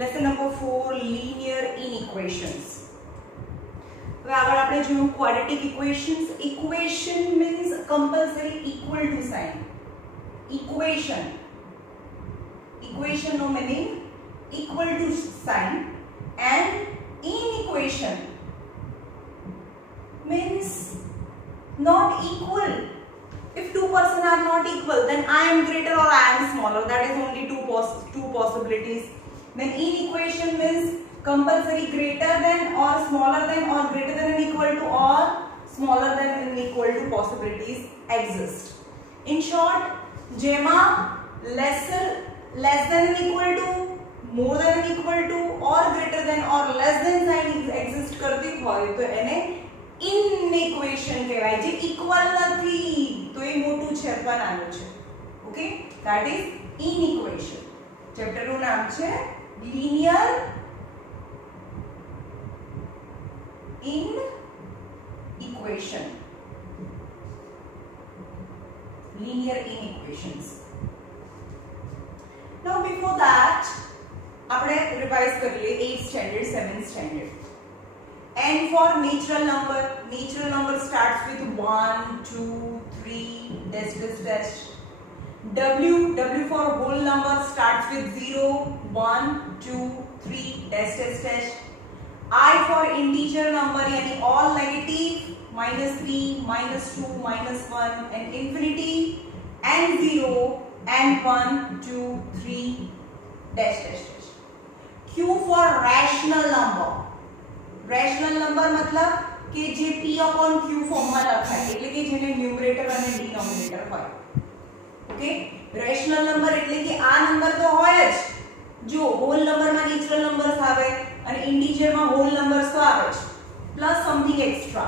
Lesson number 4 લિનિયર ઇનઇક્વેશન્સ. હવે આગળ આપણે જોયું quadratic equations. Equation means compulsory equal to sign. Equation નો meaning equal to sign, and inequation means not equal. If two persons are not equal, then I am greater or I am smaller. That is only two possibilities. Then inequation means compulsory greater than or smaller than or greater than and equal to or smaller than and equal to possibilities exist. In short, જેમાં less than and equal to, more than and equal to, or greater than or less than sign exist કરતી હોય તો એને ઇનઇક્વેશન કહેવાય. જે ઇક્વલ નથી તો એ મોટું છે અથવા નાનું છે. Okay, that is inequation. Chapter નું નામ છે linear inequation. Linear inequations. Now before that આપણે રિવાઇઝ કરી લઈએ 8th standard 7th standard. And for natural number starts with 1 2 3 dash dash dash. W for whole number starts with 0 1 2 3 dash dash dash. I for integer number यानी all negative -3 -2 -1 and infinity and 0 and 1 2 3 dash dash dash. Q for rational number. Rational number मतलब કે જે P upon Q form માં લખાય, એટલે કે જેને ન્યુમરેટર અને ડિનોમિનેટર હોય. ઓકે, રેશનલ નંબર એટલે કે આ નંબર તો હોય જ. જો હોલ નંબરમાં નેચરલ નંબર્સ આવે અને ઇન્ટિજરમાં હોલ નંબર્સ તો આવે જ, plus something extra.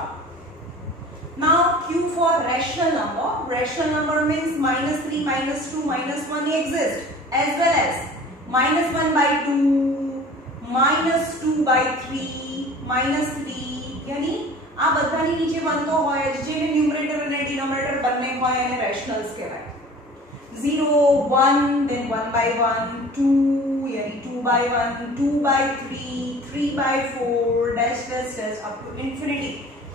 Now Q for rational number. Rational number means -3 -2 -1 exist, as well as -1/2 -2/3 -3 यानी આ બધાની નીચે બનતો હોય જેને ન્યુમરેટર અને ડિનોમિનેટર બંને હોય અને રેશનલ્સ કહેવાય. 0 1 then 1/1 2 यानी 2/1 2/3 3/4 dash dash dash up to infinity.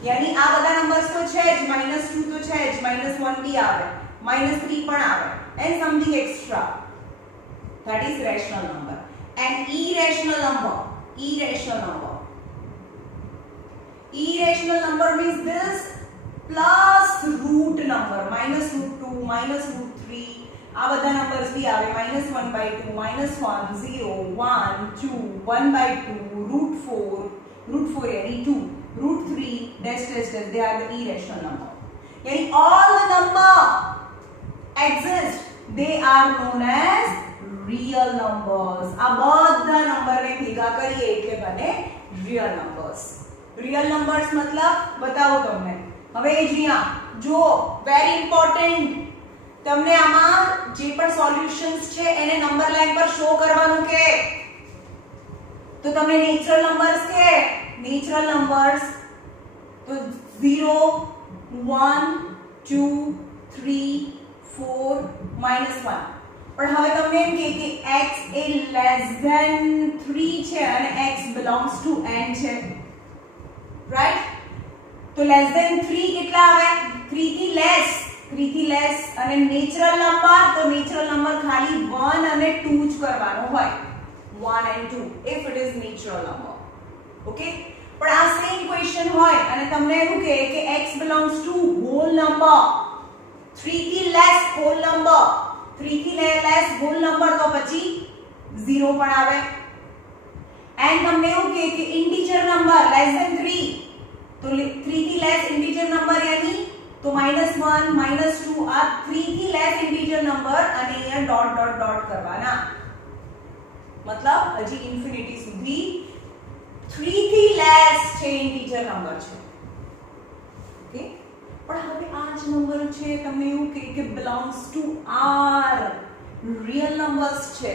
यानी આ બધા નંબર્સ તો છે જ, -2 તો છે જ, -1 બી આવે, -3 પણ આવે, and something extra. That is rational number. And irrational number means this plus root number, -√2 -√3 આ બધા નંબર્સ બી આવે, -1/2 -1 0 1 2 1/2 √4 यानी 2 √3 dash dash dash. They are the irrational number. यानी all the number exist, they are known as real numbers. આ બધા નંબરને ભેગા કરીએ એટલે બને real numbers. real numbers मतलब बताओ તમને. હવે અહીંયા જો very important, તમને આમાં જે પણ સોલ્યુશન્સ છે એને નંબર લાઈન પર શો કરવાનું કે તો તમને નેચરલ નંબર્સ કે नेचुरल नंबर्स तो 0 1 2 3 4 -1. પણ હવે તમને એમ કે x એ લેસ ધેન 3 છે અને x belongs to n છે, રાઈટ? તો લેસ ધેન 3 કેટલા આવે? 3 થી લેસ અને નેચરલ નંબર તો નેચરલ નંબર ખાલી 1 અને 2 જ કરવાનો હોય, 1 and 2 if it is natural number. Okay, પણ આ સેમ ક્વેશ્ચન હોય અને તમને એવું કહે કે x belongs to whole number, 3 થી લેસ whole number, 3 થી લેસ whole number તો પછી 0 પણ આવે. એન્ડ તમને એવું કહે કે ઇન્ટિજર નંબર લેસ ધેન 3 તો 3 થી લેસ ઇન્ટિજર નંબર यानी તો -1 -2 આ 3 થી લેસ ઇન્ટિજર નંબર અને અહીંયા ડોટ ડોટ ડોટ કરવાના, મતલબ હજી ઇન્ફિનિટી સુધી 3 થી લેસ છે ઇન્ટિજર નંબર છે. ઓકે, પણ હવે આ જ નંબર છે તમને એવું કે belongs to r real numbers છે.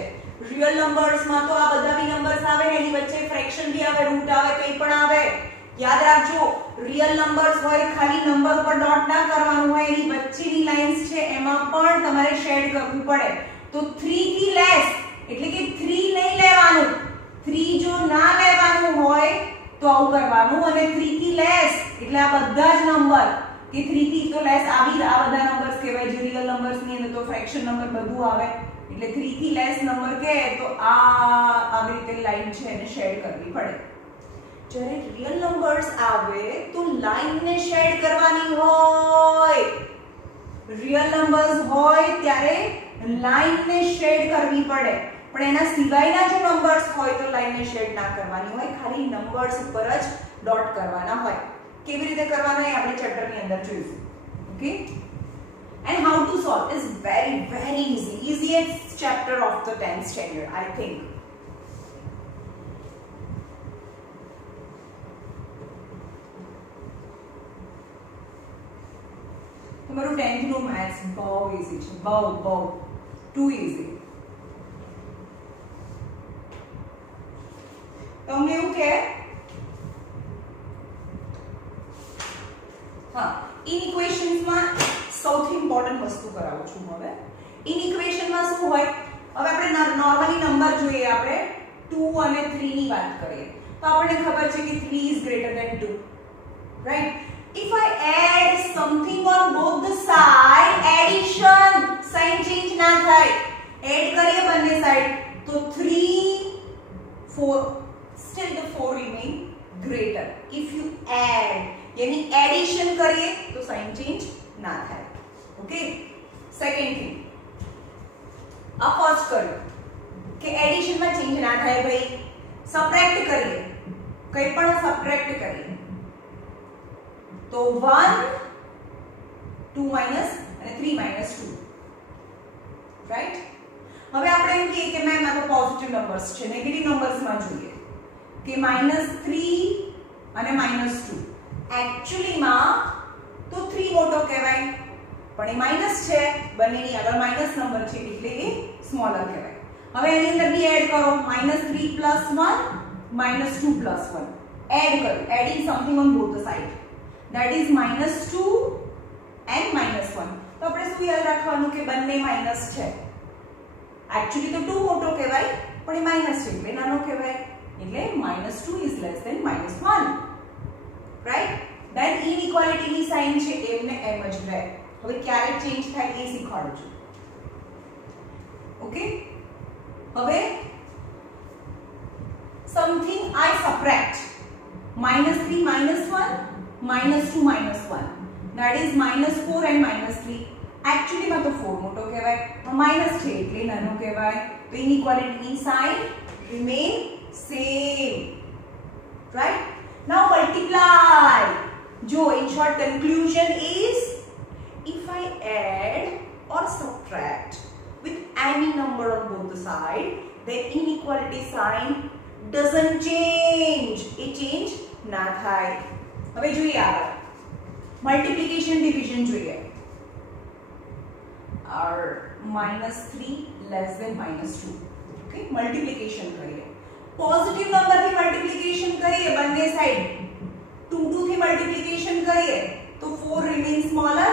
રિયલ નંબર્સ માં તો આ બધા બી નંબર્સ આવે ને એની વચ્ચે ફ્રેક્શન બી આવે, રૂટ આવે, કંઈ પણ આવે. યાદ રાખજો, રિયલ નંબર્સ હોય ખાલી નંબર પર ડોટ ના કરવાનું હોય, એની વચ્ચેની લાઇન્સ છે એમાં પણ તમારે શેડ કરવું પડે. તો 3 થી લેસ એટલે કે 3 નહીં લેવાનું, 3 જો ના લેવાનું હોય તો આવું કરવાનું અને 3 થી લેસ એટલે આ બધા જ નંબર કે 3 થી તો લેસ આ બધા નંબર્સ કહેવાય જે રિયલ નંબર્સ ની અંદર તો ફ્રેક્શન નંબર બધું આવે એટલે 3 થી લેસ નંબર કે તો આ આવી રીતે લાઈન છે એને શેડ કરવી પડે જ્યારે રિયલ નંબર્સ આવે તો લાઈન ને શેડ કરવાની હોય રિયલ નંબર્સ હોય ત્યારે લાઈન ને શેડ કરવી પડે પણ એના સિવાયના જો નંબર્સ હોય તો લાઈન ને શેડ ના કરવાની હોય ખાલી નંબર્સ ઉપર જ ડોટ કરવાના હોય કેવી રીતે કરવાના એ આપણે ચેપ્ટર ની અંદર જોઈશું okay and how to solve is very easiest chapter of the 10th standard I think તમારું 10th નું મેથ્સ બહુ ઈઝી છે બહુ too easy તમને એવું કે હા ઇક્વેશન્સ માં સૌથી ઇમ્પોર્ટન્ટ વસ્તુ કરાવું છું હવે ઇક્વેશન માં શું હોય હવે આપણે નોર્મલી નંબર જોઈએ આપણે 2 અને 3 ની વાત કરીએ તો આપણને ખબર છે કે 3 is greater than 2 right if I add something on both the side addition sign change ના થાય એડ કરીએ બંને સાઈડ તો 3 4 still the 4 remain greater if you add यानी एडिशन करिए तो साइन चेंज ना થાય ओके सेकंड थिंग अब फर्स्ट करो कि एडिशन में चेंज ना થાય भाई सब्ट्रैक्ट करिए कई पण सब्ट्रैक्ट करिए तो 1 2 माइनस અને 3 माइनस 2 राइट હવે આપણે એમ કહીએ કે મેમ આ તો પોઝિટિવ નંબર્સ છે નેગેટિવ નંબર્સ માં જોઈએ કે -3 અને -2 एक्चुअली માં તો 3 મોટો કહેવાય પણ એ માઈનસ છે બંનેની આગળ માઈનસ નંબર છે એટલે એ સ્મોલર કહેવાય હવે એની અંદર બી એડ કરો -3 + 1 -2 + 1 એડ કરો adding something on both the side that is -2 and -1 તો આપણે શું યાદ રાખવાનું કે બંને માઈનસ છે एक्चुअली तो 2 મોટો કહેવાય પણ એ માઈનસ છે એટલે નાનો કહેવાય એટલે -2 is less than -1 right then inequality ની સાઇન છે એમને એમ જ રહે હવે ક્યારે ચેન્જ થાય એ શીખવાડું છું ઓકે હવે something I subtract -3 -1 -2 -1 that is -4 and -3 एक्चुअली માં તો 4 મોટો કહેવાય માઈનસ છે એટલે નાનો કહેવાય તો ઇનઇક્વાલિટી ની sign remain same right now multiply jo in short conclusion is if I add or subtract with any number on both the side then inequality sign doesn't change it change na thai હવે જોઈએ આગળ multiplication division જોઈએ और -3 less than -2 okay multiplication करिए positive number થી મલ્ટીપ્લિકેશન કરીએ બંને સાઈડ 2 થી મલ્ટીપ્લિકેશન કરીએ તો 4 remain smaller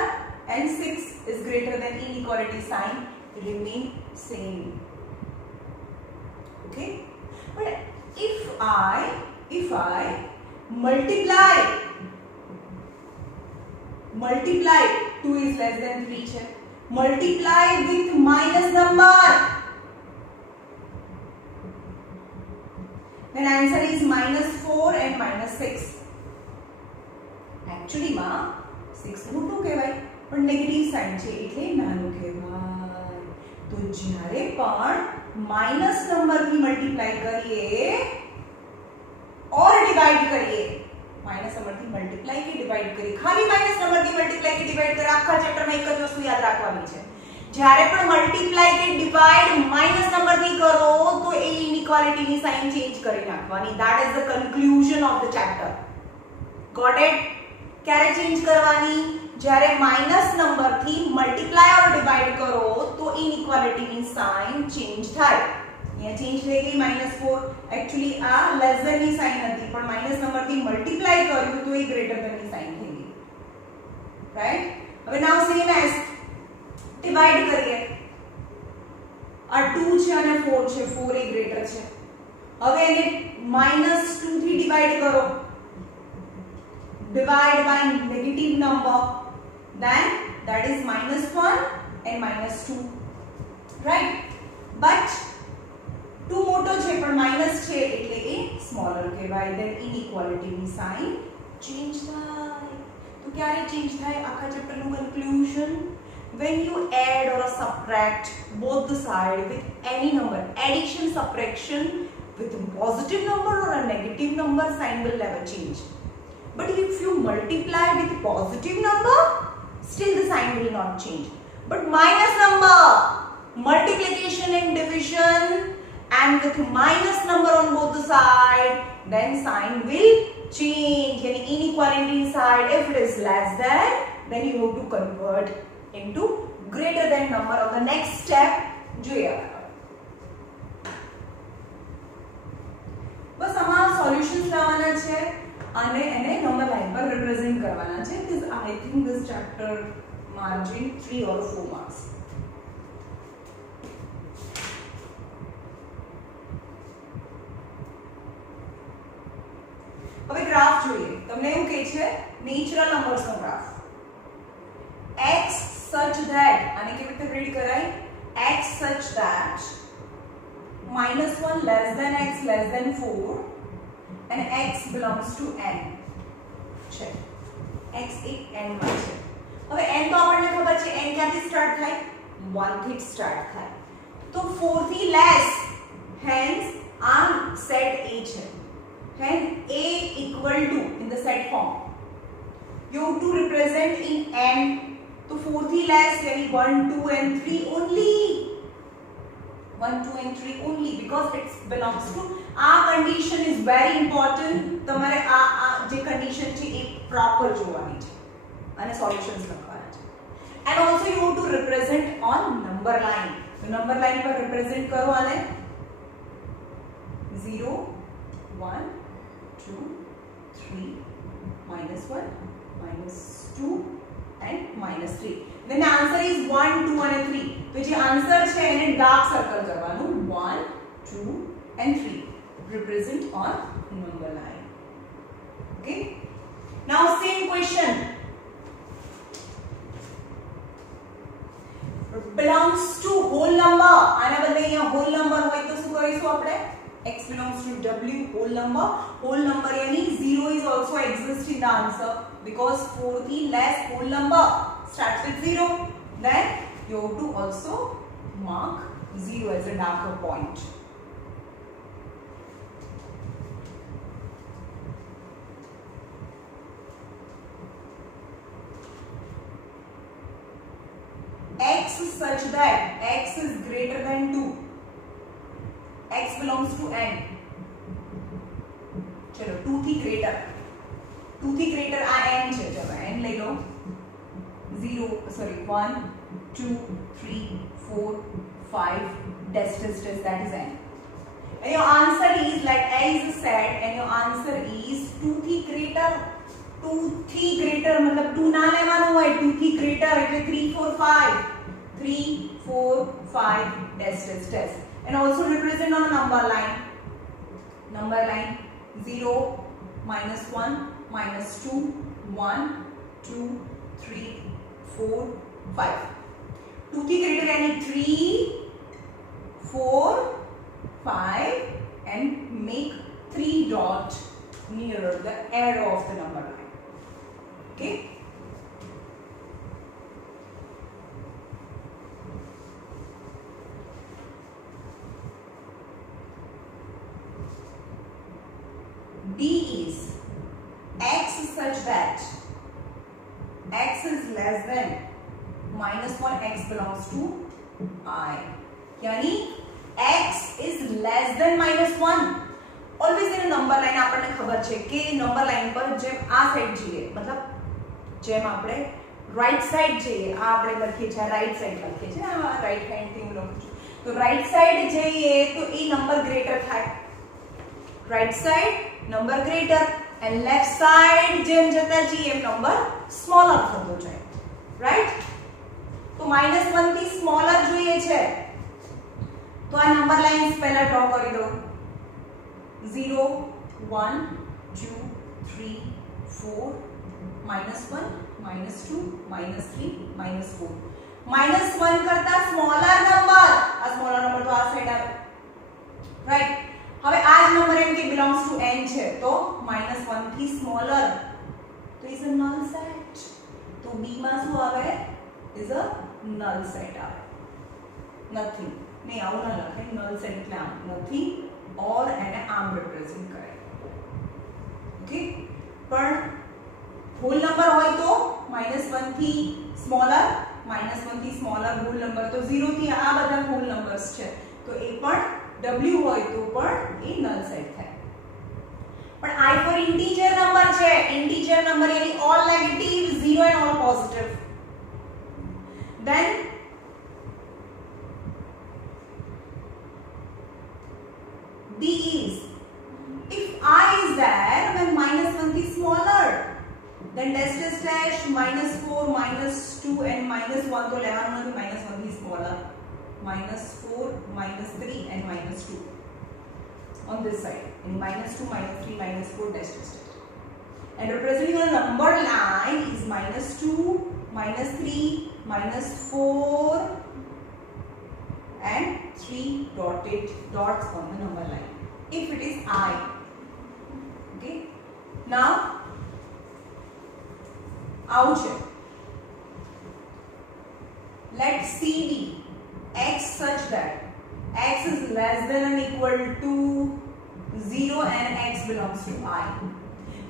and 6 is greater than inequality sign remain same okay but if I multiply 2 is less than 3 છે multiply with minus number then answer is -4 and -6 actually માં 6 મોટું કહેવાય પણ નેગેટિવ સાઇન છે એટલે નાનું કહેવાય તો જ્યારે પણ માઈનસ નંબર થી મલ્ટીપ્લાય કરીએ और डिवाइड करिए माइनस नंबर થી મલ્ટીપ્લાય કે ડિવાઇડ કરી ખાલી માઈનસ નંબર થી મલ્ટીપ્લાય કે ડિવાઇડ કરે આખા ચેપ્ટર માં એક જ વસ્તુ યાદ રાખવાની છે જ્યારે પણ મલ્ટીપ્લાય કે ડિવાઇડ માઈનસ નંબર થી કરો તો એ ઇનઇક્વાલિટી ની સાઇન ચેન્જ કરી નાખવાની that is the conclusion of the chapter got it ક્યારે ચેન્જ કરવાની જ્યારે માઈનસ નંબર થી મલ્ટીપ્લાય ઓર ડિવાઇડ કરો તો ઇનઇક્વાલિટી ની સાઇન ચેન્જ થાય यहाँ चेंज થઈ ગઈ -4 एक्चुअली આ લેસ ધેન ની સાઇન હતી પણ માઈનસ નંબર થી મલ્ટીપ્લાય કર્યું તો એ ગ્રેટર ધેન ની સાઇન થઈ ગઈ રાઈટ હવે નાउ સેમ એઝ ડિવાઇડ કરીએ આ 2 છે અને 4 છે 4 એ ગ્રેટર છે હવે એને -2 થી ડિવાઈડ કરો, divide by negative number, then that is -1 and -2, right? But 2 મોટો છે પણ માઈનસ છે એટલે એ સ્મોલર કહેવાય. then inequality ની સાઇન ચેન્જ થાય. તો ક્યારે ચેન્જ થાય? આખા ચેપ્ટર નું conclusion, when you add or subtract both the side with any number, addition subtraction with a positive number or a negative number, sign will never change. But if you multiply with positive number, still the sign will not change. But minus number, multiplication and division, and with minus number on both the side, then sign will change. And inequality side, if it is less than, then you have to convert into greater than number. On the next step, જોઈએ બસ આમાં સોલ્યુશન્સ લાવવાના છે અને એને number line પર રિપ્રેઝન્ટ કરવાના છે. This I think this chapter margin 3 or 4 marks. હવે ગ્રાફ જોઈએ. તમને એવું કહે છે નેચરલ નંબર્સ નો ગ્રાફ. x such that, આને કેવી રીતે રીડ કરાય? x such that -1 less than x less than 4 and x belongs to n છે. x એક n માં છે. હવે n તો આપણને ખબર છે n ક્યાંથી સ્ટાર્ટ થાય? 1 થી સ્ટાર્ટ થાય. તો 4 થી લેસ, hence આ સેટ a છે. hence a equal to, in the set form, you have to represent in n. तो 4 થી લેસ यानी 1 2 and 3 only, 1 2 and 3 only, because it belongs to, આ condition is very important. તમારે આ જે condition છે એ proper જોવાની છે અને solutions લખવાના છે. and also you have to represent on number line. તો number line પર represent કરો આને 0 1 2 3 -1 -2 and -3. then the answer is 1 2 અને 3. તો જે આન્સર છે એને ડાર્ક સર્કલ કરવાનું, 1 2 and 3 represent on number line. Okay, now same question, belongs to whole number. આના બદલે અહીંયા whole number હોય તો શું કરીશું આપણે? x belongs to w, whole number. whole number यानी 0 is also exist in the answer, because 4 thi less whole number starts with 0. then you have to also mark 0 as a darker point. x such that x is greater than 2, x belongs to n. चलो 2 થી greater, 2 થી greater આ n છે. ચલો n લઈ લો. 1 2 3 4 5 dash dash dash, that is n. and your answer is, like a is said, and your answer is 2 થી greater. 2 થી greater मतलब 2 ના લેવાનો હોય, 2 થી greater એટલે 3 4 5 3 4 5 dash dash dash. and also represent on a number line. number line 0 -1 -2 1 2 3 4 5. 2 થી greater यानी 3 4 5 and make 3 dot near the arrow of the number line. Okay, D is x such that x is less than -1, x belongs to I. यानी x is less than -1. Always in number line આપણને ખબર છે કે number line પર જેમ આ સાઈડ જઈએ, मतलब જેમ આપણે રાઈટ સાઈડ જઈએ, આ આપણે લખીએ છે રાઈટ સાઈડ લખીએ છે, આ રાઈટ હેન્ડ થી હું લખું છું. તો રાઈટ સાઈડ જઈએ તો એ નંબર ગ્રેટર થાય. Right side number greater and left side જેમ જતા જઈએ એમ નંબર સ્મોલર થતો જાય. રાઈટ? તો -1 થી સ્મોલર જોઈએ છે, તો આ નંબર લાઇન્સ પહેલા ડ્રો કરી દો. 0 1 2 3 4 -1 -2 -3 -4 -1 કરતા સ્મોલર નંબર આ સ્મોલર નંબર તો આ સાઈડ આવે રાઈટ હવે આ જ નંબર એમ કે બિલોંગ્સ ટુ n છે તો -1 થી સ્મોલર તો ઇઝ અ નલ સેટ તો b માં શું આવે ઇઝ અ નલ સેટ આવે નથિંગ નહીં આવું ના લખાય નલ સેટ એટલે આમ નથી ઓર એને આમ રિપ્રેઝન્ટ કરે ઓકે પણ હોલ નંબર હોય તો -1 થી સ્મોલર -1 થી સ્મોલર હોલ નંબર તો 0 થી આ બધા હોલ નંબર્સ છે તો એ પણ w હોય તો પણ એ નલ સેટ થાય પણ I for integer નંબર છે integer number any all negative 0 and all positive then B is if I is there when -1 is smaller then dash dash dash -4 -2 and -1 તો લેવાનું નથી -1 is smaller -4 -3 and -2 on this side and -2 -3 -4 dash dash dash and representing a number line is -2 -3 -4 and 3 dotted dots on the number line if it is I. Okay, now out let C be x such that x is less than or equal to 0 and x belongs to I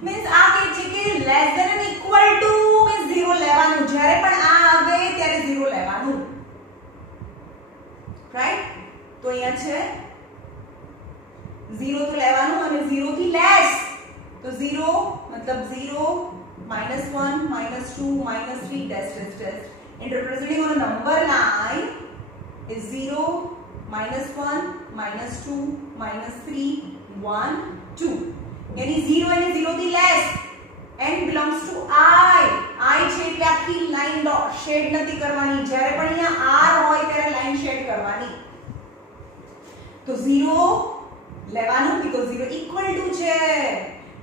means આ કહે છે કે less than or equal to means 0 લેવાનું જ્યારે પણ આ આવે ત્યારે 0 લેવાનું રાઈટ તો અહીંયા છે 0 તો લેવાનું અને 0 થી લેસ તો 0 मतलब 0 -1 -2 -3 dash dash dash and representing on a number line is 0 -1 -2 -3 1 2 यानी 0 અને 0 થી less n belongs to I છે એટલે આખી લાઈન શેડ નથી કરવાની જ્યારે પણ અહીંયા r હોય ત્યારે લાઈન શેડ કરવાની તો 0 લેવાનું because 0 equal to છે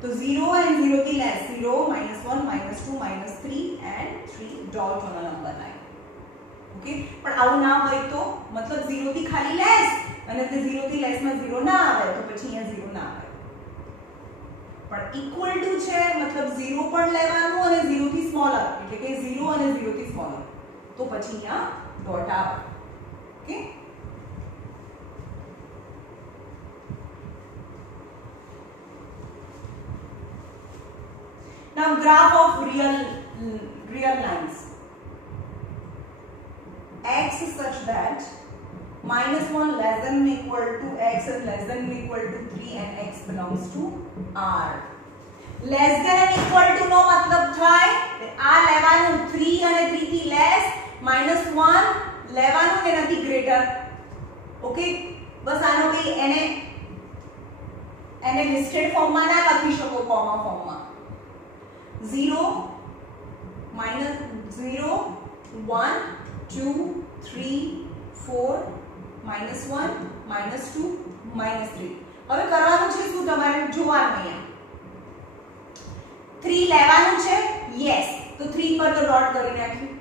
તો 0 and 0 થી less 0 -1 -2 -3 and 3 dot on a number line okay પણ આવું ના હોય તો મતલબ 0 થી ખાલી less અને તે 0 થી less માં 0 ના આવે તો પછી અહીંયા 0 ના આવે પણ equal to છે મતલબ 0 પણ લેવાનું અને 0 થી સ્મોલર એટલે કે 0 અને 0 થી સ્મોલર તો પછી અહીંયા ડોટ આવે okay now graph of real lines x is such that -1 less than or equal to x is less than or equal to 3 and x belongs to R less than or equal to નો મતલબ થાય આ લેવાનું 3 અને 3 થી less -1 લેવાનું એનાથી greater okay બસ આનો કઈ એને લિસ્ટેડ ફોર્મ માં ના લખી શકો કોમા ફોર્મ માં 0 -0 1 2 3 4 -1 -2 -3 હવે કરવાનું છે શું તમારે જોવાનું અહીંયા 3 લેવાનું છે યસ તો 3 પર તો ડોટ કરી નાખ્યું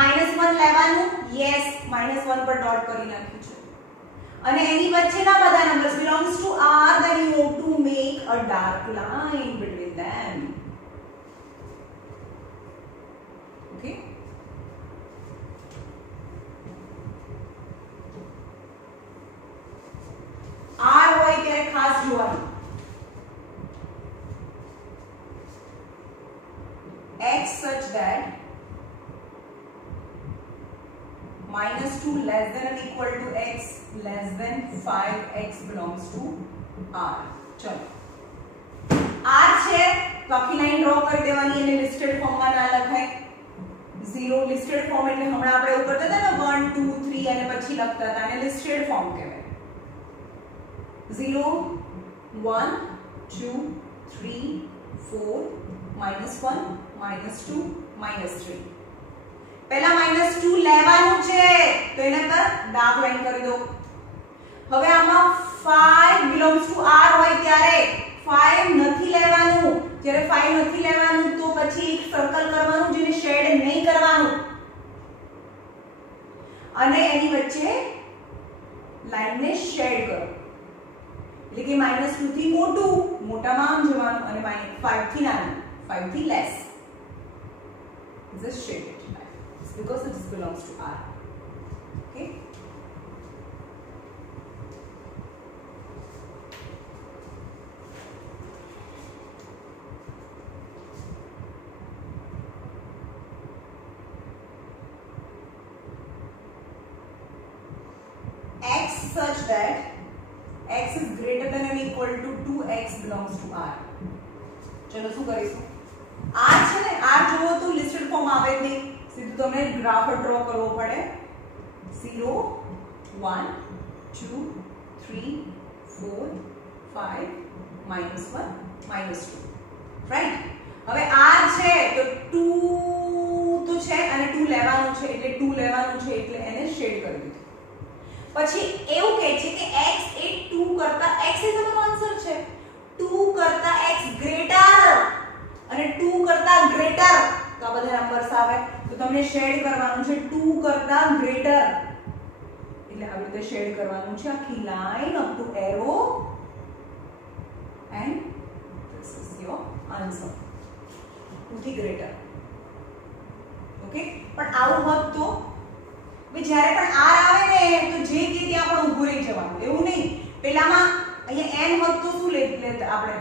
-1 લેવાનું યસ -1 પર ડોટ કરી નાખ્યું છે અને એની વચ્ચેના બધા numbers belongs to R then you have to make a dark line between them okay R હોય ત્યારે ખાસ જોવાનું x such that -2 less than or equal to x less than 5x belongs to R ચલો R છે તો આખી line draw કરી દેવાની અને લિસ્ટેડ ફોર્મમાં ના લખાય 0 લિસ્ટેડ ફોર્મ એટલે હમણાં આપણે એવું કરતા હતા ને 1 2 3 અને પછી લખતા હતા અને લિસ્ટેડ ફોર્મ કહેવાય 0 1 2 3 4 -1 -2 -3 પહેલા -2 લેવાનું છે તો એને પર ડાર્ક લાઈન કરી દો હવે આમાં 5 belongs to R હોય ત્યારે 5 નથી લેવાનું. જ્યારે 5 નથી લેવાનું તો પછી એક સર્કલ કરવાનું જેને શેડ નહીં કરવાનું અને એની વચ્ચે લાઈનને શેડ કરો. એટલે કે -2 થી મોટામાં આમ જવાનું અને -5 થી નાનું, 5 થી less. This shade because it belongs to R. Okay. X such that x is greater than or equal to 2x belongs to R. ચલો શું કરીશું? R છે ને, R જોવો તો લિસ્ટેડ ફોર્મ આવે જ નહીં, સીધું તમને ગ્રાફ ડ્રો કરવો પડે. 0 1 2 3 4 5 -1 -2, રાઈટ? હવે R છે તો 2 તો છે અને 2 લેવાનું છે એટલે 2 લેવાનું છે એટલે એને શેડ કરી દીધું. પછી એવું કહે છે કે x એ 2 કરતા, x એ તમારો આન્સર છે, 2 કરતા x ગ્રેટર અને 2 કરતા ગ્રેટર તો આ બધા નંબર્સ આવે તો તમને શેડ કરવાનું છે 2 કરતા ગ્રેટર એટલે આવી રીતે શેડ કરવાનું છે આખી line up to arrow and this is your answer 2 થી ગ્રેટર. ઓકે, પણ આવું હોત તો જ્યારે પણ r આવે ને તો જે કે ત્યાં પણ ઊભું રહી જવાનું, એવું નહીં. પેલામાં અહીંયા n હોત તો શું લેતા આપણે?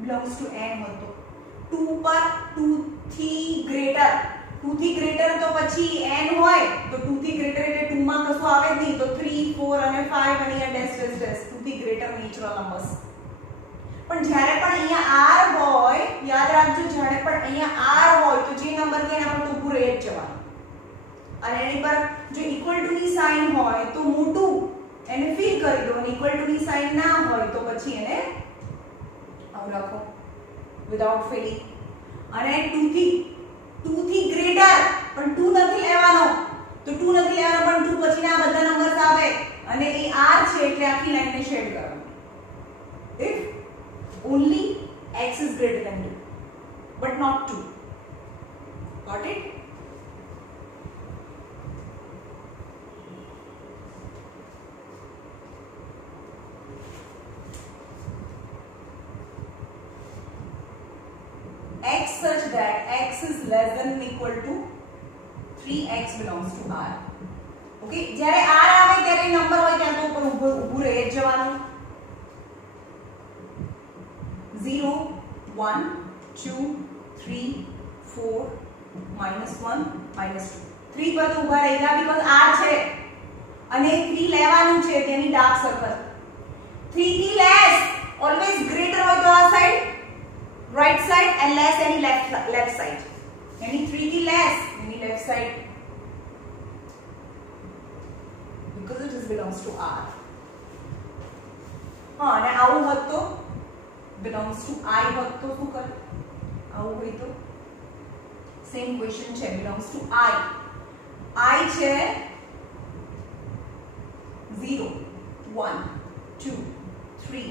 belongs to n હોત તો 2 પર 2 થી ગ્રેટર, 2 થી ગ્રેટર તો પછી n હોય તો 2 થી ગ્રેટર એટલે 2 માં કશું આવે જ નહીં તો 3 4 અને 5 અને અહીંયા ડેશ ડેશ ડેશ 2 થી ગ્રેટર નેચરલ નંબર્સ. પણ જ્યારે પણ અહીંયા r હોય, યાદ રાખજો, જ્યારે પણ અહીંયા r હોય તો જે નંબર કે એના પર તો ઊભું રહી જ જવાનું અને એની પર જો ઇક્વલ ટુ ની સાઇન હોય તો મોટું એને ફિલ કરી દો અને ઇક્વલ ટુ ની સાઇન ના હોય તો પછી એને આવું રાખો વિધાઉટ ફિલિંગ. અને 2 થી ગ્રેટર પણ 2 નથી લેવાનો તો 2 નથી લેવાનો પણ 2 પછીના બધા નંબર્સ આવે અને એ r છે એટલે આખી લાઈનને શેડ કરવાની. if only x is greater than 2 but not 2. got it? x such that x is less than or equal to 3x belongs to R. Okay, જ્યારે R આવે ત્યારે નંબર હોય ત્યાં તો ઉપર ઊભું રહી જવાનું. 0 1 2 3 4 -1 -2 3 પર તો ઊભા રહી ગયા બીકોઝ R છે અને 3 લેવાનું છે તેની ડાર્ક સર્કલ. 3 થી લેસ ઓલવેઝ ગ્રેટર હોય તો આ side right side and less any left side. Any 3 થી less any left side because it belongs to R. હા, અને આવું હોત તો belongs to I હોત તો શું કર? આવું હોય તો સેમ ક્વેશ્ચન છે. belongs to I છે 0 1 2 3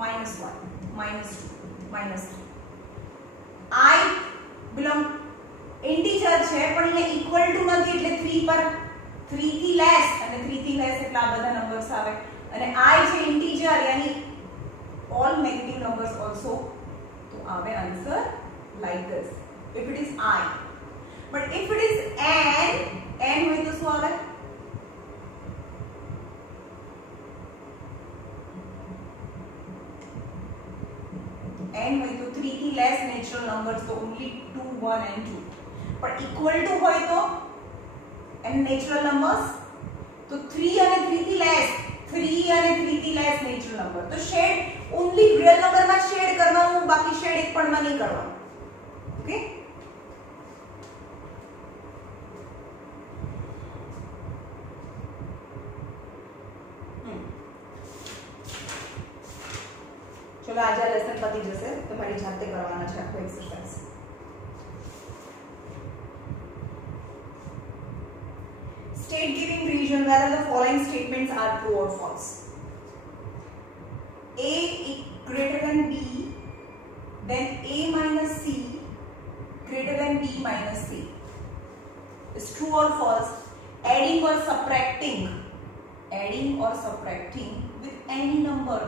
-1 -2 -3. I belong integer છે પણ અહીંયા equal to નથી એટલે 3 પર 3 થી લેસ અને 3 થી લેસ એટલે આ બધા નંબર્સ આવે અને I છે integer यानी all negative numbers also તો આવે answer like this if it is I. but if it is n હોય તો શું આવે? n હોય તો 3 થી લેસ નેચરલ નંબર્સ તો only 2 1 and 2 પણ ઇક્વલ ટુ હોય તો n નેચરલ નંબર્સ તો 3 અને 3 થી લેસ 3 અને 3 થી લેસ નેચરલ નંબર તો શેડ only રિયલ નંબર માં શેડ કરવાનું બાકી શેડ એક પણ માં નહીં કરવાનું. ઓકે, चलो आज आ लेसन पति जैसे तुम्हारी जाते करवाना है आपको exercise. State giving region whether the following statements are true or false. greater than b minus c is true or false? Adding or subtracting with any number,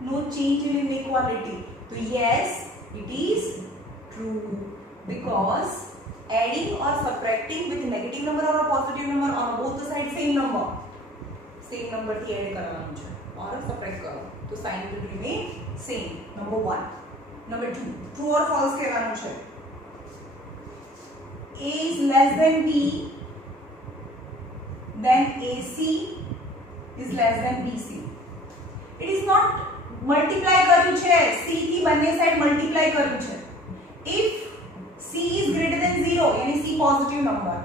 no change in inequality. So yes, it is true because adding or subtracting with negative number or a positive number on both the side same number થી add કરવાનું છે or subtract કરો તો sign will remain same. Number 1. Number 2, true or false કહેવાનું છે. A is less than B, then AC is less than BC. It is not multiply કર્યું છે, C થી બંને સાઈડ multiply કર્યું છે. If C is greater than 0, यानी C positive number,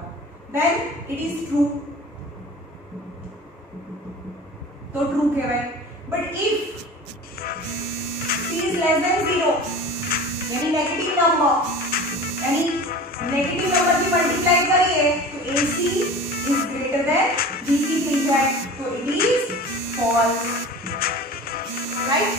then it is true. तो true कहेवाय. But if C is less than 0, यानी negative number થી multiply करिए तो AC is greater than BC થઈ જાય, तो it is false. Right?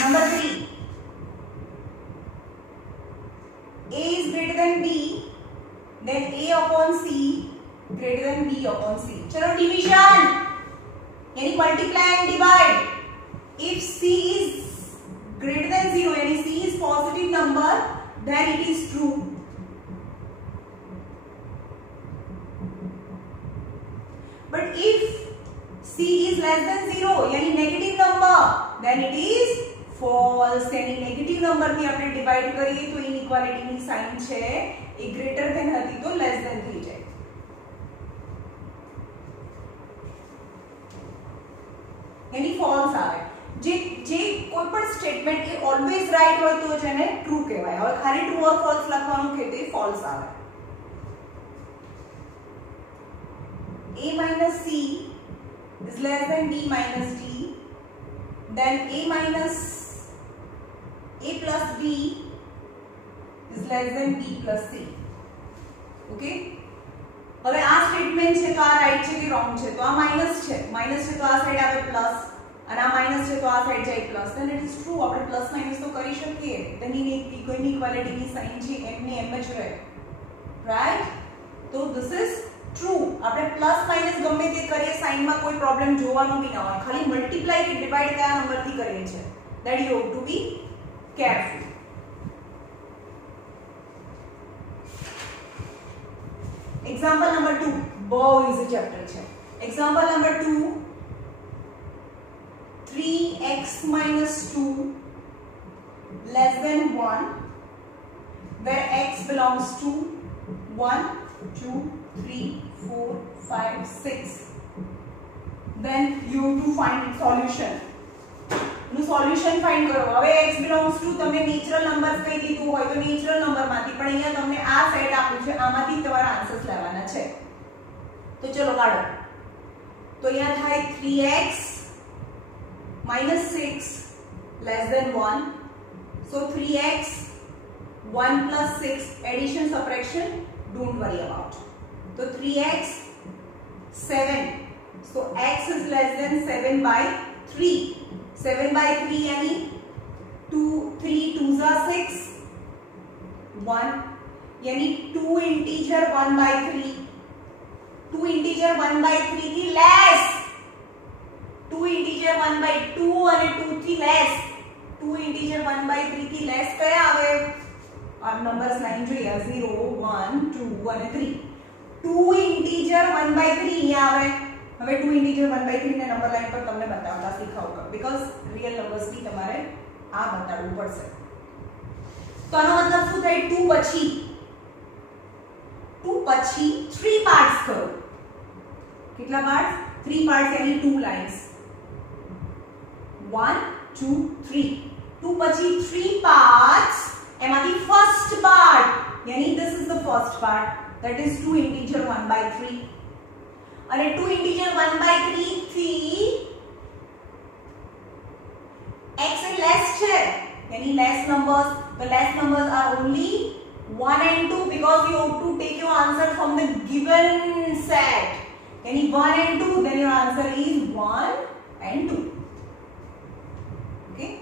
Number 3. A is greater than B, then A upon C greater than B upon C. चलो division, यानी multiply and divide. If C is greater than 0, यानी C is positive number, then it is true. But if C is less than 0, यानी negative number, then it is false. यानी negative number થી આપણે divide કરીએ તો inequality ની sign છે એ greater than હતી તો less than થઈ જાય. यानी false આવે. જે કોઈ પણ સ્ટેટમેન્ટ એ ઓલવેઝ રાઈટ હોય તો જેને ટ્રુ કહેવાય. હવે ખાલી ટ્રુ ઓર ફોલ્સ લખવાનું કે તે ફોલ્સ આવે. A minus C is less than B minus D, then A plus B is less than B plus C. Okay? હવે આ સ્ટેટમેન્ટ છે તો આ રાઈટ છે કે રોંગ છે? તો આ માઈનસ છે તો આ સાઈડ આવે પ્લસ, અને આ માઈનસ છે તો આ સાઈડ જાય plus. then it is true. આપણે પ્લસ માઈનસ તો કરી શકીએ, તેની કોઈની ઇક્વાલિટીની સાઇન છે એમને એમ જ રહે. રાઈટ? તો this is true. આપણે પ્લસ માઈનસ ગમે તે કરીએ સાઇનમાં કોઈ પ્રોબ્લેમ જોવાનું બી ના હોય, ખાલી મલ્ટીપ્લાય કે ડિવાઇડ કયા નંબરથી કરીએ છે, that you have to be careful. Example number 2, બહુ easy chapter છે. Example number 2, 3x minus 2 less than 1, where x belongs to 1, 2, 3, 4, 5, 6. Then you have to find its solution. નું સોલ્યુશન ફાઇન્ડ કરો. હવે x belongs to તમને natural numbers કહી દીધું હોય તો નેચરલ નંબરમાંથી, પણ અહીંયા તમને આ સેટ આપ્યું છે, આમાંથી તમારા આન્સર્સ લેવાના છે. તો ચલો કાઢો. તો અહીંયા થાય 3x minus 6 less than 1. So 3x 1 plus 6 addition subtraction don't worry about. So 3x 7. So x is less than 7 by 3. 7 by 3 यानी 3 2s are 6, 1 यानी 2 integer 1 by 3. 2 integer 1 by 3 થી less. 2 integer 1 by 2 અને 2 થી less. 2 integer 1 by 3 થી less કયા આવે? આ નંબર્સ લાઈન જોઈએ 0 1 2 અને 3. 2 integer 1 by 3 અહીંયા આવે. હવે 2 integer 1 by 3 ને નંબર લાઈન પર તમને બતાવતા શીખવું બીકોઝ રિયલ નંબર્સ થી તમારે આ બતાડવું પડશે. તો આનો મતલબ શું થાય? 2 પછી 3 પાર્ટ્સ કરો. કેટલા પાર્ટ્સ? 3 પાર્ટ્સ यानी 2 લાઇન્સ. 1 2 3. 2 પછી 3 પાર્ટ્સ, એમાંથી ફર્સ્ટ પાર્ટ यानी this is the first part, that is 2 integer 1 by 3. અને 2 integer 1 by 3 થી x is less છે, यानी less numbers. The less numbers are only 1 and 2 because you have to take your answer from the given set. यानी 1 and 2, then your answer is 1 and 2. Okay.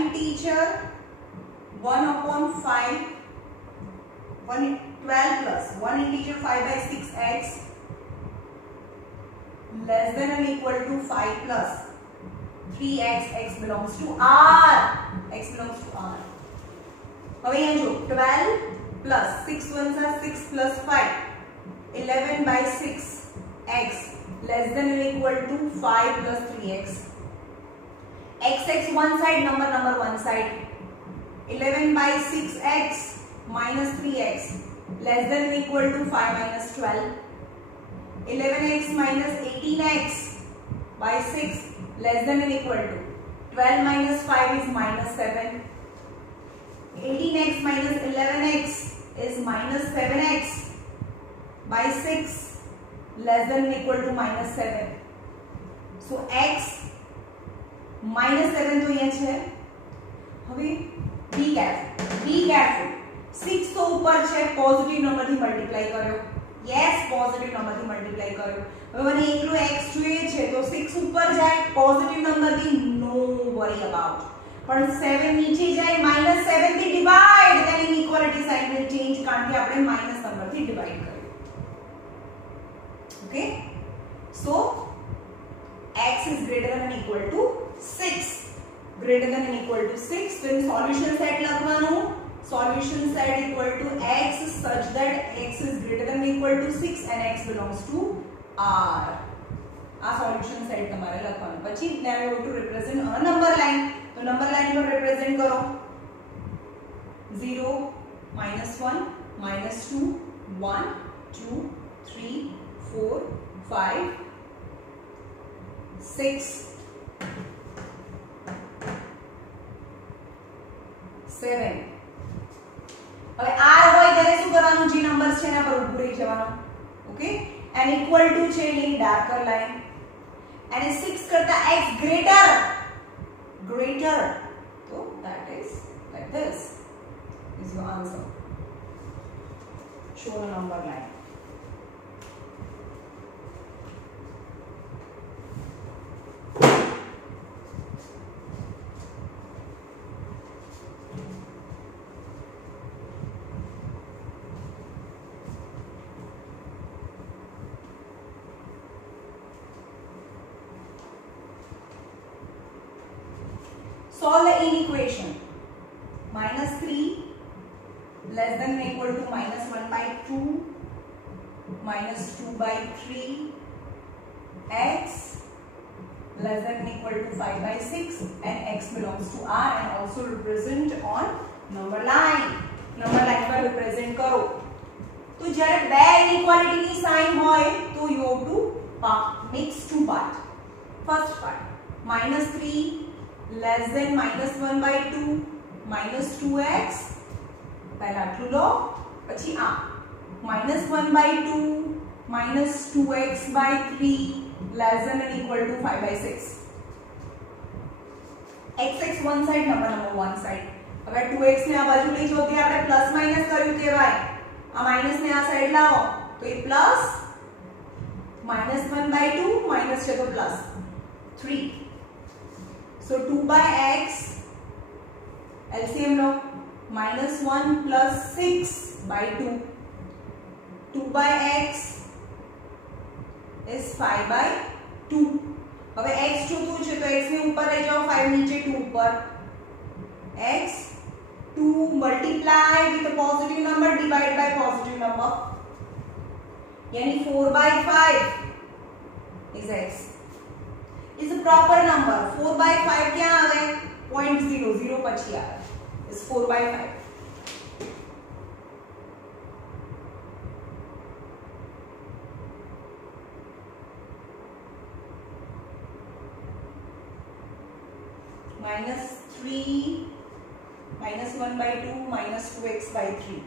Integer 1/5, 12 plus 1 integer 5 by 6x less than or equal to 5 plus 3x, x belongs to R, x belongs to R. હવે અહીંયા જો 12 plus 6 ones are 6 plus 5, 11 by 6 x less than or equal to 5 plus 3x. x one side, number one side. 11 by 6x minus 3x less than or equal to 5 minus 12. 11x minus 18x by 6 less than or equal to 12 minus 5 is minus 7. 18x minus 11x is minus 7x by 6 less than or equal to minus 7. So x minus 7 तो यहाँ है. હવે be careful 6 તો ઉપર છે, positive number થી મલ્ટીપ્લાય કર્યો. Yes, positive number થી મલ્ટીપ્લાય કર્યો. હવે મને એકલો x જોઈએ છે તો 6 ઉપર જાય પોઝિટિવ નંબર થી, નો વરી અબાઉટ. પણ 7 નીચે જાય, -7 થી divide, then inequality sign will change કારણ કે આપણે માઈનસ નંબર થી ડિવાઇડ કર્યું. Okay, so x is greater than or equal to 6, greater than or equal to 6. then solution set લખવાનું, solution set equal to x such that x is greater than or equal to 6 and x belongs to R. આ solution set તમારે લખવાનું. પછી now you have to represent a number line. તો number line પર represent કરો 0 -1 -2 1 2 3 4 5 6 7. હવે r હોય ત્યારે શું કરવાનું, જે નંબર્સ છે એના પર ઊભું રહી જવાનું. ઓકે, એન્ડ ઇક્વલ ટુ છે એટલે ડાર્કર લાઈન, અને 6 કરતા x greater, so that is like this is your answer. Show the number line. Solve the inequation. -3 less than or equal to -1 by 2, -2 by 3, x less than or equal to 5 by 6 and x belongs to R, and also represent on number line. Number line पर represent करो. तो जब બે inequality ની sign હોય તો you have to mix two part. First part -3 less than -1 by 2 -2x, પહેલા આટલું લો, પછી આ -1 by 2 -2x by 3 less than or equal to 5 by 6. x one side, number one side. હવે 2x ને આ બાજુ લઈ જાઓ, તે આપણે પ્લસ માઈનસ કર્યું કહેવાય. આ માઈનસ ને આ સાઈડ લાવો તો એ પ્લસ, -1 by 2 માઈનસ છે તો પ્લસ 3. So 2 by x, LCM लो, -1 plus 6 by 2. 2 by x is 5 by 2. હવે x જોતું છે તો x ને ઉપર લઈ જાઓ, 5 નીચે 2 ઉપર. x 2 multiply with a positive number divide by positive number, यानी 4 by 5 is x. is a proper number. 4 by 5 क्या आवे, 0.00 પછી આવે, is 4 by 5. -3 -1 by 2 -2x by 3.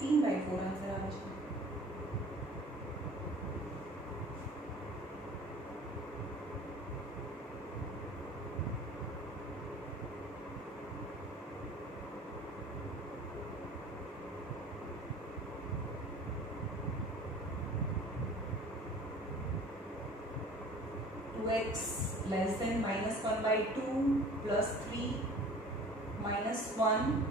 15/4 આન્સર આવે છે. x less than -1/2 plus 3 minus 1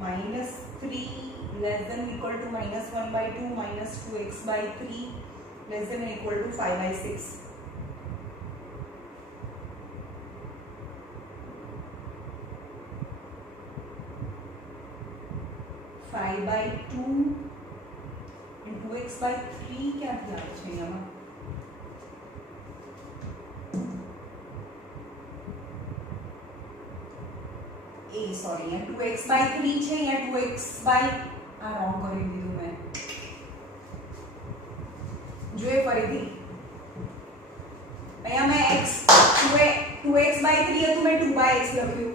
minus 3 less than or equal to -1/2 minus 2x/3 less than or equal to 5/6. Five by two into x by three क्या दिया है यहाँ ए सॉरी यहाँ 2x बाई 3 છે यहाँ 2x बाई આ રોંગ કરી દીધું મેં જોઈએ ફરીથી અહીંયા મેં x 2x બાઈ 3 હતું મેં 2/x લખ્યું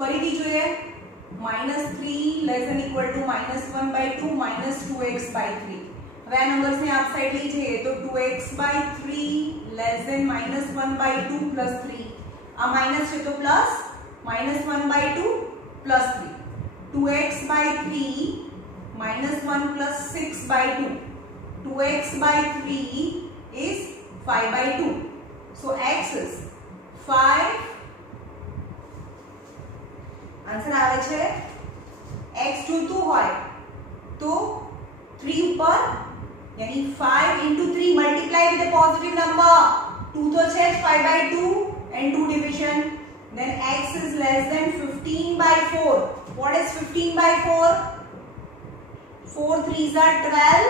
ફરીથી જોઈએ -3 less than equal to -1/2 minus 2x/3 હવે આ નંબર્સ ને આપ સાઈડ લઈ જઈએ તો 2x/3 less than -1/2 plus 3 આ માઈનસ છે તો પ્લસ -1/2 plus 3 2x/3 -1 plus 6/2 2x/3 is 5/2 so x is 5 आंसर આવે છે x જોતું હોય તો 3 ઉપર यानी 5 into 3 multiply with a positive number 2 तो છે 5/2 and 2 division then x is less than 15/4 what is 15/4 4 3s are 12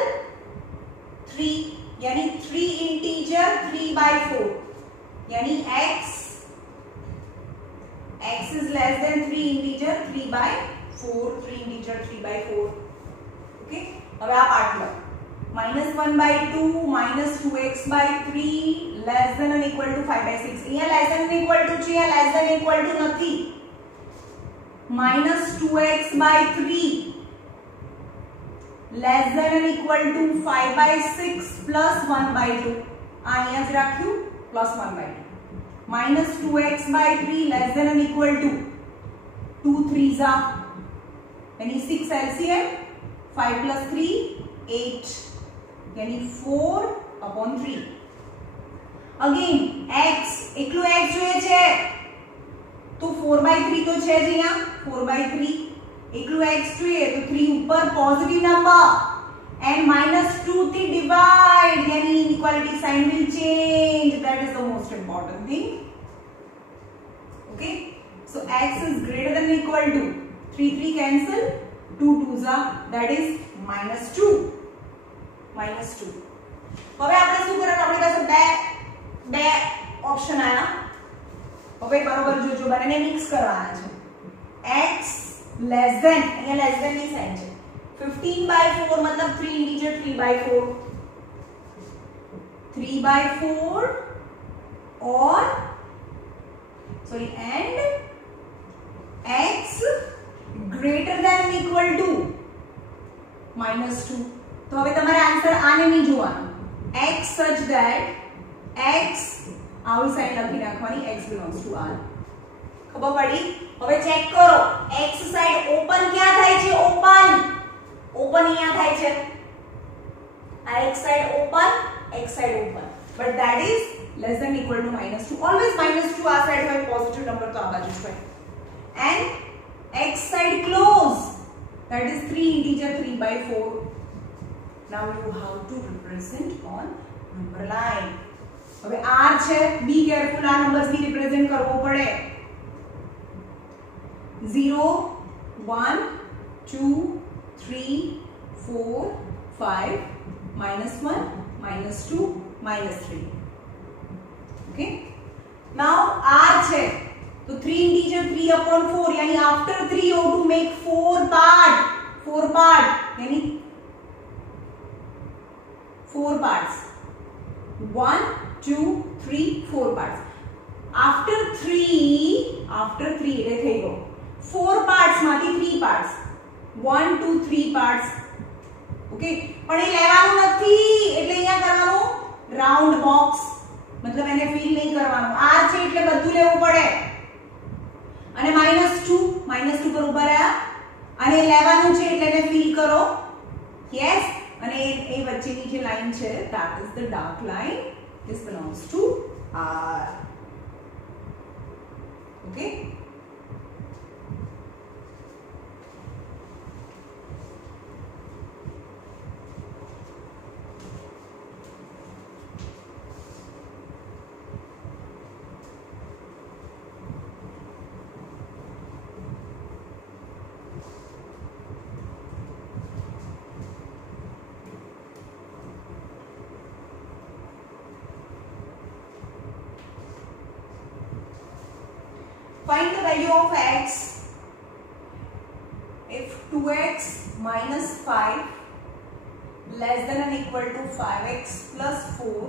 3 यानी 3 integer 3/4 यानी x is less than 3 integer 3/4 3 integer 3/4 ओके अब आप पार्ट लो -1/2 minus 2x/3 less than or equal to 5/6 यहाँ less than or equal to છે यहाँ less than or equal to નથી -2x/3 less than or equal to 5/6 plus 1/2 આ અહીંયા જ રાખ્યું plus 1/2 -2x/3 less than or equal to 2 3s are यानी 6 LCM 5 plus 3 8 यानी 4/3 अगेन x એકલો x જોઈએ છે તો 4/3 તો છે જ અહીંયા 4/3 એકલો x જોઈએ તો 3 ઉપર પોઝિટિવ નંબર and -2 થી divide यानी inequality sign will change that is the most important thing okay so x is greater than or equal to 3 3 cancel 2 2s are that is -2 હવે આપણે શું કરવાનું આપણી પાસે બે ઓપ્શન આયા હવે બરોબર જોજો બંનેને મિક્સ કરવાના છે x less than અહીંયા less than ની સાઈન છે 15/4 मतलब 3 integer 3/4 3/4 और sorry and x greater than or equal to -2 तो હવે તમારે આન્સર આને નહીં જોવાનો x such that x આવી સાઈડ લખી નાખવાની x belongs to r ખબર પડી હવે ચેક કરો x સાઈડ ઓપન ક્યાં થાય છે ઓપન અહીંયા થાય છે આ x side open but that is less than or equal to -2 always -2 આ સાઈડ હોય પોઝિટિવ નંબર તો આ બાજુ જ હોય and x side close that is 3 integer 3/4 now you have to represent on number line હવે r છે be careful આ નંબર્સ બી રિપ્રેઝન્ટ કરવો પડે 0 1 2 3 4 5 -1 -2 -3 okay now r છે तो 3 integer 3/4 यानी after 3 you have to make 4 part यानी 4 parts 1 2 3 4 પાર્ટ્સ. આફ્ટર 3 એટલે થઈ ગયો 4 પાર્ટ્સ માંથી 3 પાર્ટ્સ 1 2 3 પાર્ટ્સ. ઓકે, પણ એ લેવાનું નથી એટલે અહીંયા કરવાનું રાઉન્ડ બોક્સ, મતલબ એને ફિલ નહીં કરવાનું. આ છે એટલે બધું લેવું પડે. અને -2 પર ઉભા રહ્યા અને લેવાનું છે એટલે એને ફિલ કરો. યસ, અને એ વચ્ચેની જે લાઈન છે that is the dark line. This belongs to R. Okay. Find the value of x if 2x minus 5 less than or equal to 5x plus 4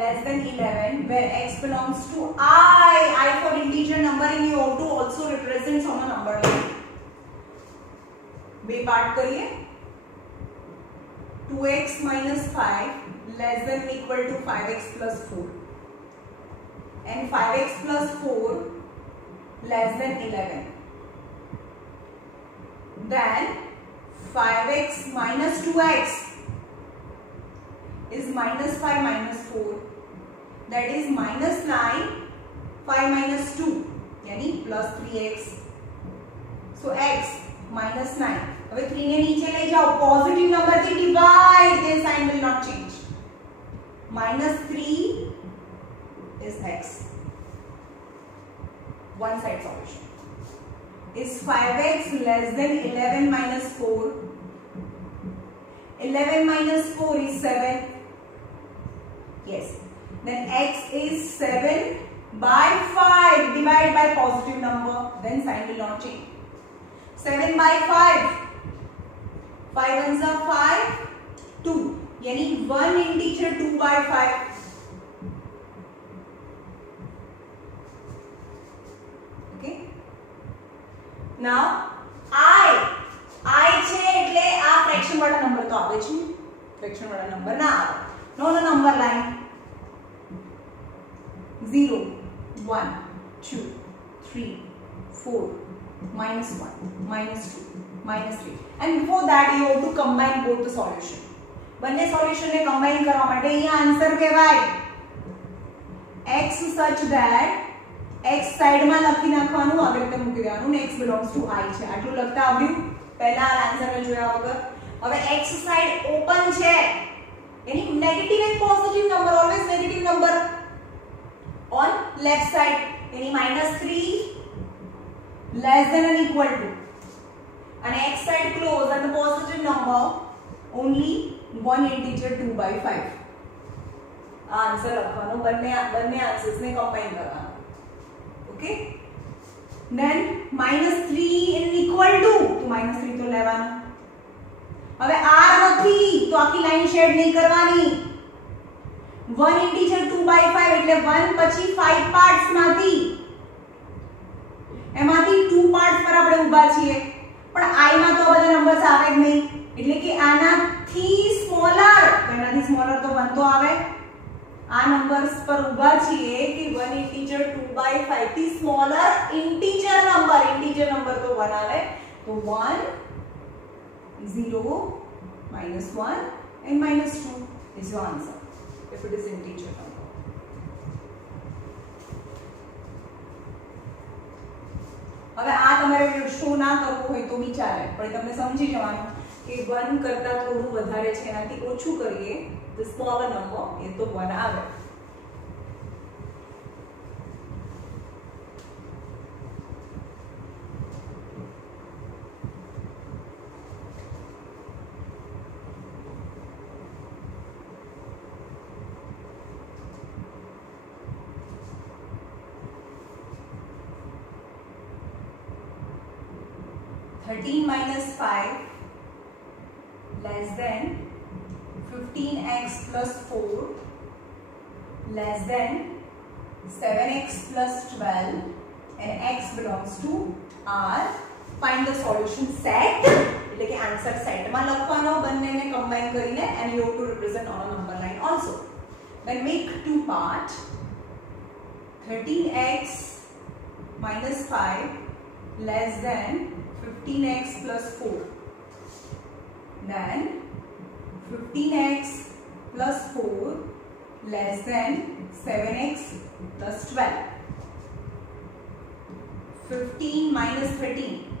less than 11, where x belongs to I for integer number, and you have to also represent on a number line. बे part करिए. 2x minus 5 less than or equal to 5x plus 4 and 5x plus 4 less than 11. Then 5x minus 2x is minus 5 minus 4, that is minus 9. 5 minus 2 यानी plus 3x. So x minus 9. अब 3 ने नीचे ले जाओ, positive number से divide, their sign will not change. Minus 3 is x. One side solution. Is 5x less than 11 minus 4? 11 minus 4 is 7. Yes. Then x is 7 by 5. Divide by positive number. Then sign will not change. 7 by 5. 5 ones are 5. 2. यानी 1 integer 2 by 5. Now I છે એટલે આ ફ્રેક્શન વાળા નંબર તો આવે છે, ફ્રેક્શન વાળા નંબર ના આવે. નો નંબર લાઈન 0 1 2 3 4 minus 1 minus 2 minus 3, and before that you have to combine both the solution. બંને સોલ્યુશન ને કમ્બાઈન કરવા માટે અહીંયા આન્સર કહેવાય x such that x side માં લખી નાખવાનું, આવી રીતે મૂકી દેવાનું ને x belongs to I છે. આટલું લખતા આવડ્યું પહેલા આન્સર ને જોયા વગર. હવે x સાઈડ ઓપન છે, यानी negative and positive number, always negative number on left side, यानी -3 less than or equal to, and x side close and the positive number only one integer 2 by 5. Answer લખવાનો, બંને answers ને combine કરવાનો. Okay, then -3 and equal to, तो -3 तो લેવાનું. હવે r નથી તો આખી લાઈન શેડ નહીં કરવાની. 1 ઇન્ટીજર 2 by 5 એટલે 1 પછી 5 પાર્ટ્સ માંથી એમાંથી 2 પાર્ટ્સ પર આપણે ઊભા છીએ, પણ i માં તો બધા નંબર્સ આવે જ નહીં, એટલે કે આનાથી સ્મોલર, એનાથી સ્મોલર તો 1 તો આવે. આ નંબર્સ પર ઊભા છીએ કે 1 ઇન્ટીજર 2 by 5 થી સ્મોલર ઇન્ટીજર નંબર તો 1 આવે, તો 1 0 -1 and -2 is your answer if it is integer number. હવે આ તમારે શો ના કરવું હોય તો વિચારે, પણ તમને સમજી જવાનું કે 1 કરતા થોડું વધારે છે, એનાથી ઓછું કરીએ તો સ્મોલર નંબર એ તો 1 આવે. -5 less than 15x plus 4 less than 7x plus 12 and x belongs to R. Find the solution set. એટલે કે આન્સર સેટમાં લખવાનો બંનેને કમ્બાઈન કરીને and you have to represent on a number line also. Then make two part. 13x minus 5 less than 15x plus 4. Then 15x plus 4 less than 7x plus 12. 15 minus 13.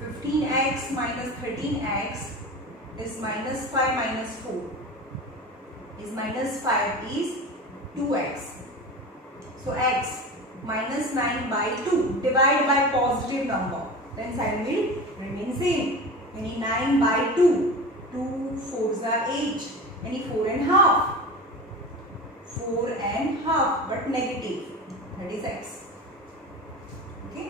15x minus 13x is minus 5 minus 4. Is minus 5 is 2x. So x minus 9 by 2 divided by positive number. Then sign will remain same. Any 9 by 2. 2 4s are 8. Any 4 and half. 4 and half but negative. That is x. Okay.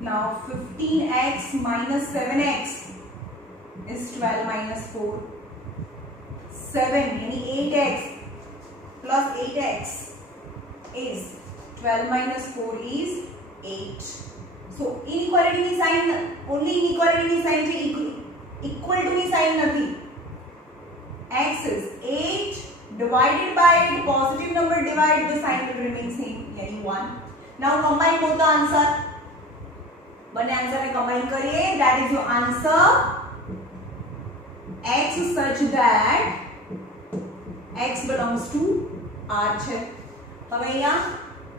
Now 15x minus 7x is 12 minus 4. 7 any 8x plus 8x is 12 minus 4 is 8. So inequality ni sign only inequality ni sign છે equal to ni sign નથી. X is 8 divided by 8 positive number divide the sign will remain same yani 1. Now combine both the answer. બંને આન્સર ને combine કરીએ that is your answer. X such that x belongs to R છે. હવે અહીંયા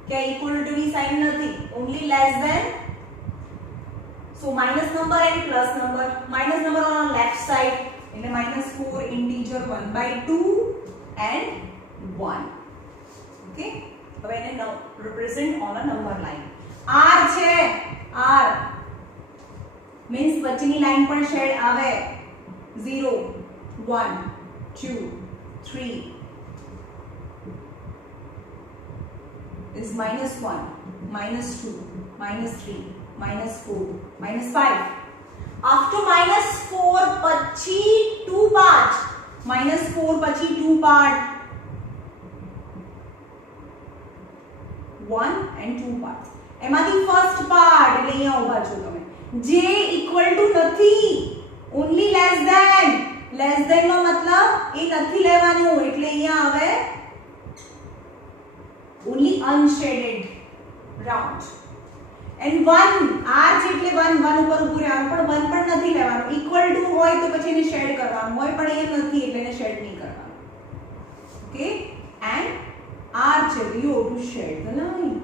क्या equal to ની sign નથી only less than. So minus number and plus number. Minus number on left side in the minus 4 integer 1 by 2 and 1. Okay. હવે એને represent on a number line. R છે R means વચ્ચેની લાઈન પણ શેડ આવે 0 1 2 3 is minus 1 minus 2 minus 3 minus 4 minus 5. After minus 4 પછી 2 part. Minus 4 પછી 2 part. 1 and 2 parts. એમાંથી first part એટલે અહીંયા ઊભા છો તમે. J equal to નથી. Only less than. Less than નો મતલબ એ નથી લેવાનું એટલે અહીંયા આવે only unshaded round. And 1 R એટલે 1 1 ઉપર ઊભું રહેવાનું પણ 1 પણ નથી લેવાનું. equal to હોય તો પછી એને શેડ કરવાનું હોય પણ એ નથી એટલે એને શેડ નહીં કરવાનું. Okay. And R છે you have to shade the line.